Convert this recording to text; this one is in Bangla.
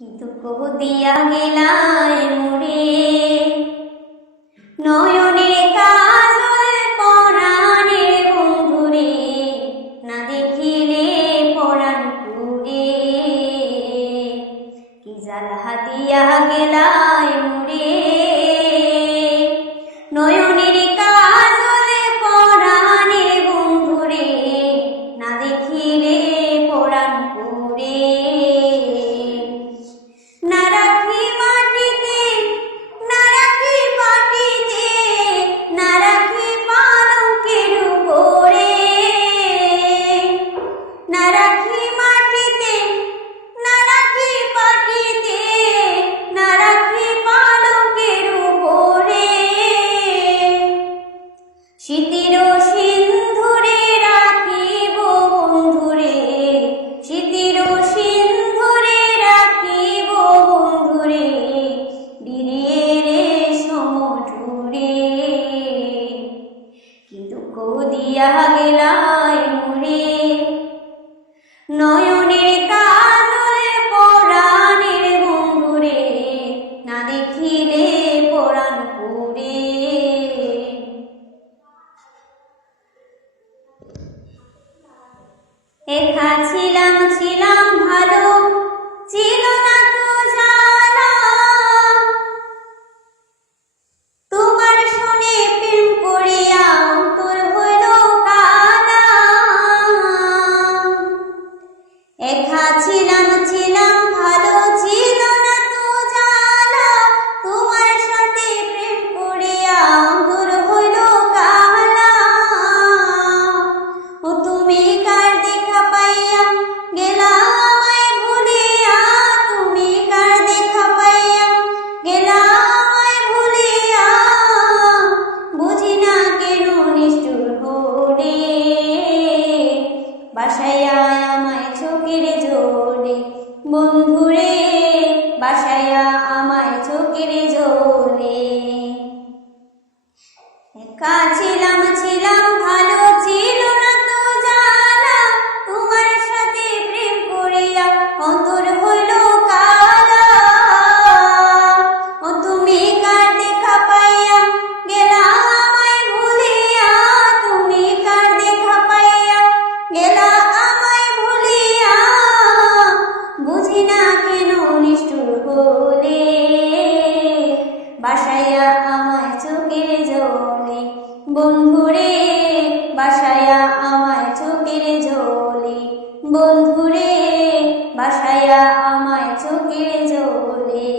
কিন্তু কবু দিয়া গেলায় মোরে নয়নের কাজল পরাণে বন্ধুরে, না দেখিলে পরাণ পুরে। কি জ্বালা দিয়া গেলায় মোরে নয়নের কাজল পরাণে বন্ধুরে, না দেখিলে পরাণ পুরে। না রাখি মাটিতে, না রাখি মাটিতে, না রাখি পালঙ্কের উপরে। না রাখি মাটিতে, না রাখি মাটিতে, না রাখি পালঙ্কের উপরে। স্মৃতির সিন্ধুরে রাখিব বন্ধুরে, স্মৃতির সিন্ধুরে রাখিব বন্ধুরে, বিরিয়ে রেশম ঠুরে। কিন্তু দিয়া গেলায় মোরে নয়নের কাজল পরাণের বন্ধুরে, না দেখিলে পরাণ পুরে। একা ছিলাম ছিলাম ভালো, ছিল না তো জানা। তোমার শুনে প্রেম করিয়া অন্তর হইল কানা। একা ছিলাম ছিলাম ভালো, ছিল না তো জানা। তোমার সাথে প্রেম করিয়া অন্তর হইল কানা। ও তুমি কার দেখা পাইয়া গেলা আমায় ভুলিয়া, তুমি কার দেখা পাইয়া গেলা আমায় ভুলিয়া। বুঝি না কেন নিষ্ঠুর হলে, বাসায়া আমায় চোখের জলে বন্ধুরে, বাসায়া আমায় চোখের জলে। একা ছিলাম ছিলাম ভালো, ছিল না তো জানা। তোমার সাথে প্রেম করিয়া অন্তর হইল কালা। ও তুমি কার দেখা পাইয়া গেলা আমায় ভুলিয়া, তুমি কার দেখা পাইয়া গেলা আমায় ভুলিয়া। বুঝি না কেন নিষ্ঠুর হলে, বাসায়া আমায় চোখের জলে বন্ধুরে, বাসায়া আমায় চোখের জলে বন্ধুরে, বাসায়া আমায় চোখের জলে।